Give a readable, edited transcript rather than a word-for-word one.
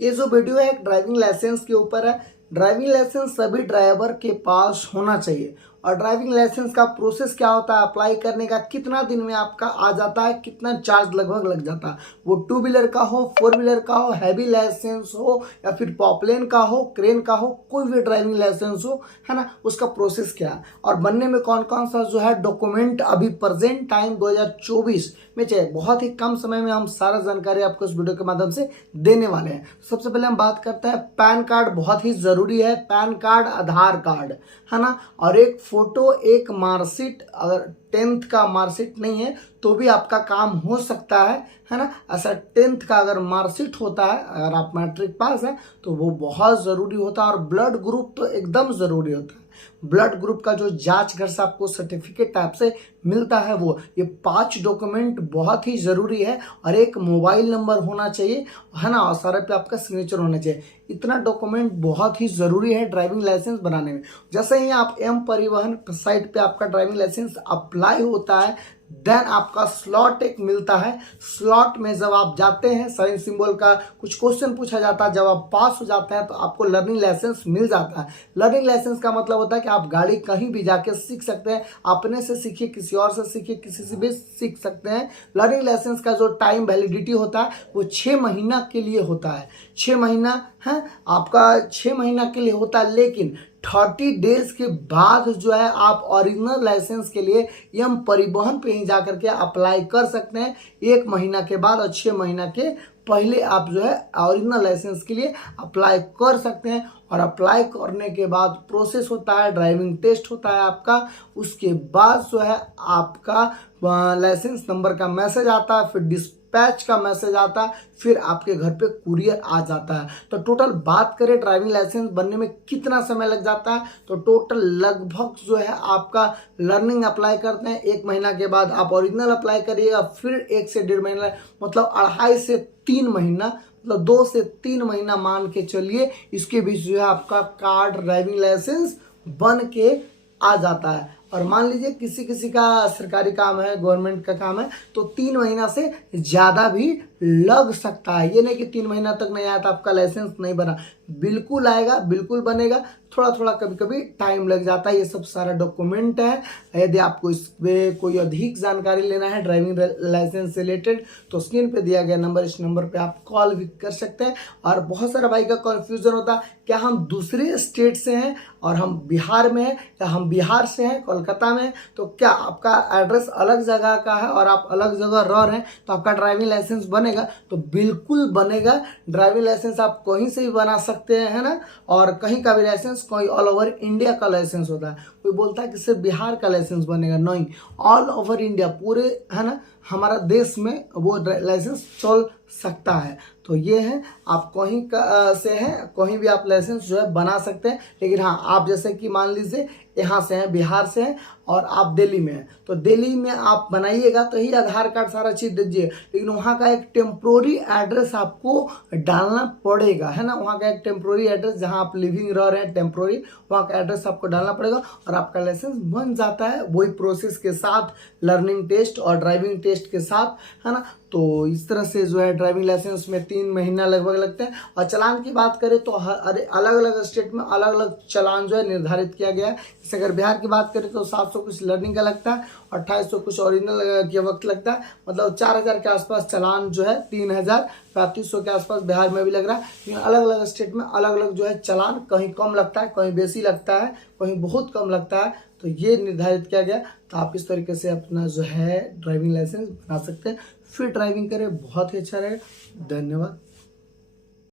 ये जो वीडियो है एक ड्राइविंग लाइसेंस के ऊपर है। ड्राइविंग लाइसेंस सभी ड्राइवर के पास होना चाहिए। और ड्राइविंग लाइसेंस का प्रोसेस क्या होता है, अप्लाई करने का कितना दिन में आपका आ जाता है, कितना चार्ज लगभग लग जाता है, वो 2 व्हीलर का हो, 4 व्हीलर का हो, हैवी लाइसेंस हो या फिर पॉपलेन का हो, क्रेन का हो, कोई भी ड्राइविंग लाइसेंस हो, है ना, उसका प्रोसेस क्या है और बनने में कौन कौन सा जो है डॉक्यूमेंट अभी प्रेजेंट टाइम 2024 में चाहिए। बहुत ही कम समय में हम सारा जानकारी आपको इस वीडियो के माध्यम से देने वाले हैं। सबसे पहले हम बात करते हैं पैन कार्ड, बहुत ही जरूरी है। पैन कार्ड, आधार कार्ड, है ना, और एक फोटो, एक मार्कशीट। अगर 10th का मार्कशीट नहीं है तो भी आपका काम हो सकता है ना। ऐसा 10th का अगर मार्कशीट होता है, अगर आप मैट्रिक पास है तो वो बहुत जरूरी होता है। और ब्लड ग्रुप तो एकदम जरूरी होता है। ब्लड ग्रुप का जो जांच घर से आपको सर्टिफिकेट टाइप से मिलता है वो, ये 5 डॉक्यूमेंट बहुत ही जरूरी है। और एक मोबाइल नंबर होना चाहिए, है ना, और सारे पे आपका सिग्नेचर होना चाहिए। इतना डॉक्यूमेंट बहुत ही जरूरी है ड्राइविंग लाइसेंस बनाने में। जैसे ही आप एम परिवहन साइट पे आपका ड्राइविंग लाइसेंस अप्लाई होता है, देन आपका स्लॉट एक मिलता है। स्लॉट में जब आप जाते हैं, साइन सिंबल का कुछ क्वेश्चन पूछा जाता है, जब आप पास हो जाते हैं तो आपको लर्निंग लाइसेंस मिल जाता है। लर्निंग लाइसेंस का मतलब होता है कि आप गाड़ी कहीं भी जाके सीख सकते हैं। अपने से सीखिए, किसी और से सीखिए, किसी से भी सीख सकते हैं। लर्निंग लाइसेंस का जो टाइम वैलिडिटी होता है वो 6 महीना के लिए होता है। 6 महीना है आपका, 6 महीना के लिए होता है। लेकिन 30 डेज के बाद जो है आप ओरिजिनल लाइसेंस के लिए एम परिवहन पे ही जाकर के अप्लाई कर सकते हैं 1 महीना के बाद। और 6 महीना के पहले आप जो है ओरिजिनल लाइसेंस के लिए अप्लाई कर सकते हैं। और अप्लाई करने के बाद प्रोसेस होता है, ड्राइविंग टेस्ट होता है आपका। उसके बाद जो है आपका लाइसेंस नंबर का मैसेज आता है, फिर डिस्पैच का मैसेज आता है, फिर आपके घर पे कुरियर आ जाता है। तो टोटल बात करें ड्राइविंग लाइसेंस बनने में कितना समय लग जाता है, तो टोटल लगभग जो है आपका लर्निंग अप्लाई करते हैं 1 महीना के बाद आप ओरिजिनल अप्लाई करिएगा, फिर 1 से 1.5 महीना, मतलब 2.5 से 3 महीना, मतलब 2 से 3 महीना मान के चलिए। इसके बीच जो है आपका कार्ड ड्राइविंग लाइसेंस बन के आ जाता है। और मान लीजिए किसी किसी का सरकारी काम है, गवर्नमेंट का काम है, तो 3 महीना से ज्यादा भी लग सकता है। ये नहीं कि 3 महीना तक नहीं आया तो आपका लाइसेंस नहीं बना, बिल्कुल आएगा, बिल्कुल बनेगा। थोड़ा थोड़ा कभी कभी टाइम लग जाता है। ये सब सारा डॉक्यूमेंट है। यदि आपको इस पे कोई अधिक जानकारी लेना है ड्राइविंग लाइसेंस से रिलेटेड तो स्क्रीन पे दिया गया नंबर, इस नंबर पे आप कॉल भी कर सकते हैं। और बहुत सारा भाई का कंफ्यूजन होता है, क्या हम दूसरे स्टेट से हैं और हम बिहार में हैं, या हम बिहार से हैं कोलकाता में, तो क्या आपका एड्रेस अलग जगह का है और आप अलग जगह रह रहे हैं तो आपका ड्राइविंग लाइसेंस बनेगा? तो बिल्कुल बनेगा। ड्राइविंग लाइसेंस आप कहीं से भी बना सकते हैं, है ना। और कहीं का भी लाइसेंस, कोई ऑल ओवर इंडिया का लाइसेंस होता है। कोई बोलता है कि सिर्फ बिहार का लाइसेंस बनेगा, नहीं, ऑल ओवर इंडिया, पूरे, है ना, हमारा देश में वो लाइसेंस चल सकता है। तो ये है, आप कहीं का से हैं, कहीं भी आप लाइसेंस जो है बना सकते हैं। लेकिन हाँ, आप जैसे कि मान लीजिए यहाँ से हैं, बिहार से हैं और आप दिल्ली में हैं, तो दिल्ली में आप बनाइएगा तो ही आधार कार्ड सारा चीज दीजिए। लेकिन वहाँ का एक टेम्प्रोरी एड्रेस आपको डालना पड़ेगा, है ना। वहाँ का एक टेम्प्रोरी एड्रेस, जहाँ आप लिविंग रह रहे हैं टेम्प्रोरी, वहाँ का एड्रेस आपको डालना पड़ेगा और आपका लाइसेंस बन जाता है वही प्रोसेस के साथ, लर्निंग टेस्ट और ड्राइविंग टेस्ट के साथ, है ना। तो इस तरह से जो है ड्राइविंग लाइसेंस में 3 महीना लगभग लगते हैं। और चालान की बात करें तो अलग अलग स्टेट में अलग अलग चालान जो है निर्धारित किया गया है। जैसे अगर बिहार की बात करें तो 700 कुछ लर्निंग का लगता है, 2800 कुछ ओरिजिनल के वक्त लगता है, मतलब 4000 के आसपास चालान जो है, 3000 3500 के आसपास बिहार में भी लग रहा है। लेकिन अलग अलग स्टेट में अलग अलग जो है चालान, कहीं कम लगता है, कहीं बेसी लगता है, कहीं बहुत कम लगता है। तो ये निर्धारित किया गया। तो आप इस तरीके से अपना जो है ड्राइविंग लाइसेंस बना सकते हैं, फिर ड्राइविंग करें, बहुत ही अच्छा रहेगा। धन्यवाद।